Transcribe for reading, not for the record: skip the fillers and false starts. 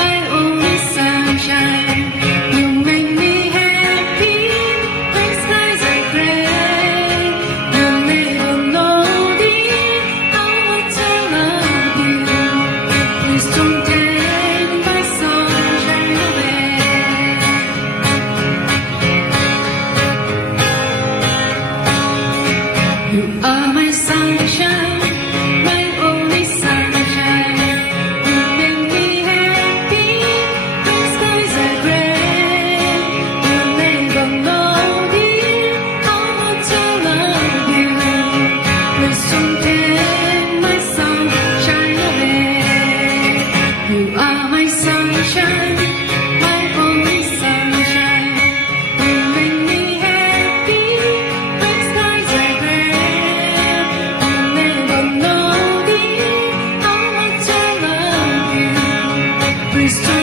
my only sunshine. You make me happy when skies are gray. You never know how much I love you. Please don't take my sunshine away. You are my sunshine, my only sunshine. You make me happy when skies are gray. You never know how much I love you. Please don't take my sunshine away. You are my sunshine, my only sunshine. You make me happy when skies are gray. You never know how much I love you. Please don't